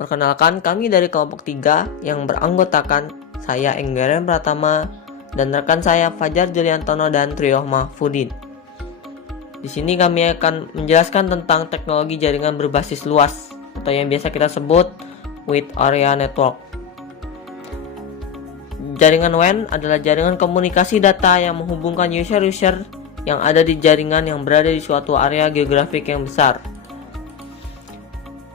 Perkenalkan, kami dari kelompok 3 yang beranggotakan saya Enggaren Pratama dan rekan saya Fajar Juliantono dan Trio Mahfudin. Di sini kami akan menjelaskan tentang teknologi jaringan berbasis luas atau yang biasa kita sebut Wide Area Network. Jaringan WAN adalah jaringan komunikasi data yang menghubungkan user-user yang ada di jaringan yang berada di suatu area geografik yang besar.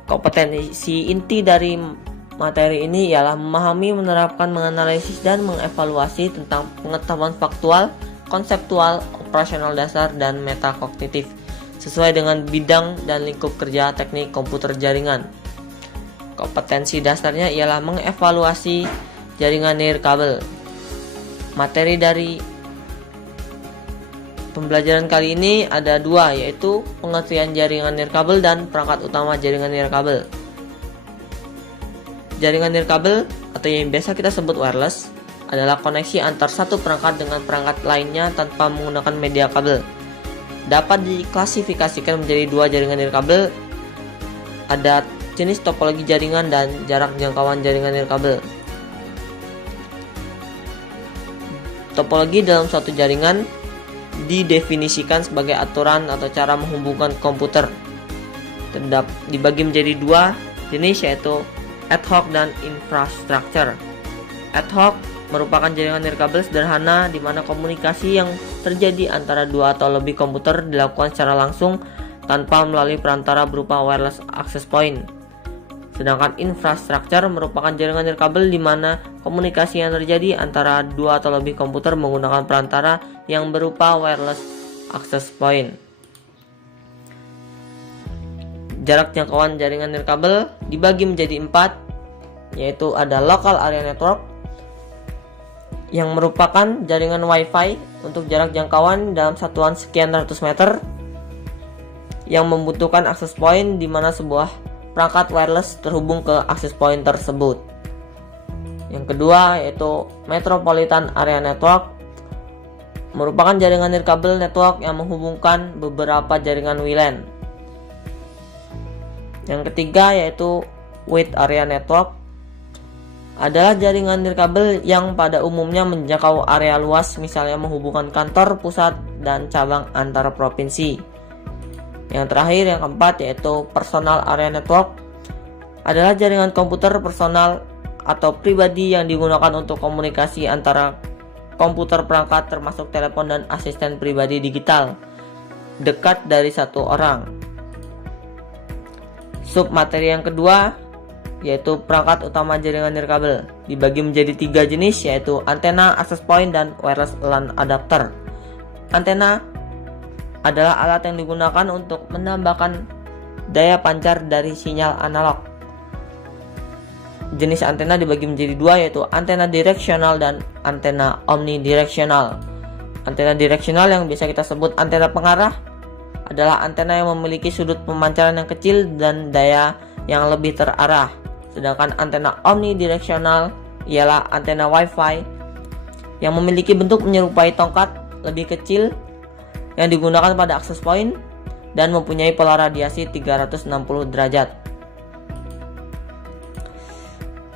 Kompetensi inti dari materi ini ialah memahami, menerapkan, menganalisis, dan mengevaluasi tentang pengetahuan faktual, konseptual, operasional dasar, dan metakognitif sesuai dengan bidang dan lingkup kerja teknik komputer jaringan. Kompetensi dasarnya ialah mengevaluasi jaringan nirkabel. Materi dari pembelajaran kali ini ada dua, yaitu pengertian jaringan nirkabel dan perangkat utama jaringan nirkabel. Jaringan nirkabel atau yang biasa kita sebut wireless adalah koneksi antar satu perangkat dengan perangkat lainnya tanpa menggunakan media kabel. Dapat diklasifikasikan menjadi dua jaringan nirkabel, ada jenis topologi jaringan dan jarak jangkauan jaringan nirkabel. Topologi dalam suatu jaringan didefinisikan sebagai aturan atau cara menghubungkan komputer. Dibagi menjadi dua jenis, yaitu ad hoc dan infrastructure. Ad hoc merupakan jaringan nirkabel sederhana di mana komunikasi yang terjadi antara dua atau lebih komputer dilakukan secara langsung tanpa melalui perantara berupa wireless access point. Sedangkan infrastructure merupakan jaringan nirkabel di mana komunikasi yang terjadi antara dua atau lebih komputer menggunakan perantara yang berupa wireless access point. Jarak jangkauan jaringan nirkabel dibagi menjadi 4, yaitu ada local area network yang merupakan jaringan WiFi untuk jarak jangkauan dalam satuan sekian ratus meter yang membutuhkan access point di mana sebuah perangkat wireless terhubung ke access point tersebut. Yang kedua yaitu Metropolitan Area Network, merupakan jaringan nirkabel network yang menghubungkan beberapa jaringan WLAN. Yang ketiga yaitu Wide Area Network, adalah jaringan nirkabel yang pada umumnya menjangkau area luas, misalnya menghubungkan kantor pusat dan cabang antar provinsi. Yang terakhir, yang keempat, yaitu Personal Area Network, adalah jaringan komputer personal atau pribadi yang digunakan untuk komunikasi antara komputer perangkat termasuk telepon dan asisten pribadi digital dekat dari satu orang. Submateri yang kedua yaitu perangkat utama jaringan nirkabel, dibagi menjadi 3 jenis, yaitu antena, access point, dan wireless LAN adapter. Antena adalah alat yang digunakan untuk menambahkan daya pancar dari sinyal analog. Jenis antena dibagi menjadi 2, yaitu antena direksional dan antena omnidireksional. Antena direksional yang biasa kita sebut antena pengarah adalah antena yang memiliki sudut pemancaran yang kecil dan daya yang lebih terarah. Sedangkan antena omnidireksional ialah antena WiFi yang memiliki bentuk menyerupai tongkat, lebih kecil, yang digunakan pada access point dan mempunyai pola radiasi 360 derajat.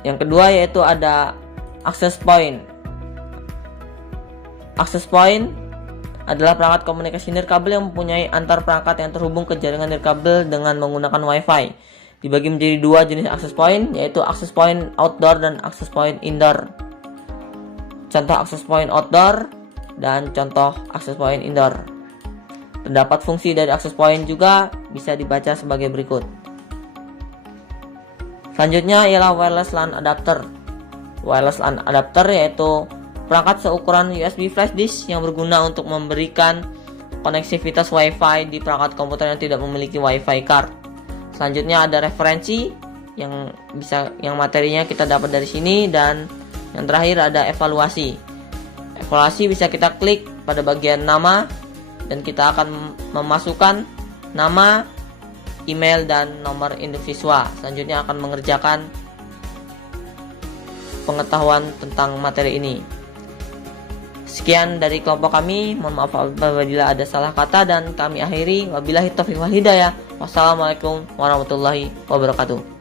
Yang kedua yaitu ada access point. Access point adalah perangkat komunikasi nirkabel yang mempunyai antar perangkat yang terhubung ke jaringan nirkabel dengan menggunakan WiFi. Dibagi menjadi 2 jenis access point, yaitu access point outdoor dan access point indoor. Contoh access point outdoor dan contoh access point indoor. Terdapat fungsi dari access point juga bisa dibaca sebagai berikut. Selanjutnya ialah wireless LAN adapter. Wireless LAN adapter yaitu perangkat seukuran USB flash disk yang berguna untuk memberikan koneksivitas WiFi di perangkat komputer yang tidak memiliki WiFi card. Selanjutnya ada referensi yang materinya kita dapat dari sini, dan yang terakhir ada evaluasi. Evaluasi bisa kita klik pada bagian nama dan kita akan memasukkan nama, email, dan nomor induk siswa. Selanjutnya akan mengerjakan pengetahuan tentang materi ini. Sekian dari kelompok kami, mohon maaf apabila ada salah kata, dan kami akhiri wabillahi taufiq wal hidayah. Wassalamualaikum warahmatullahi wabarakatuh.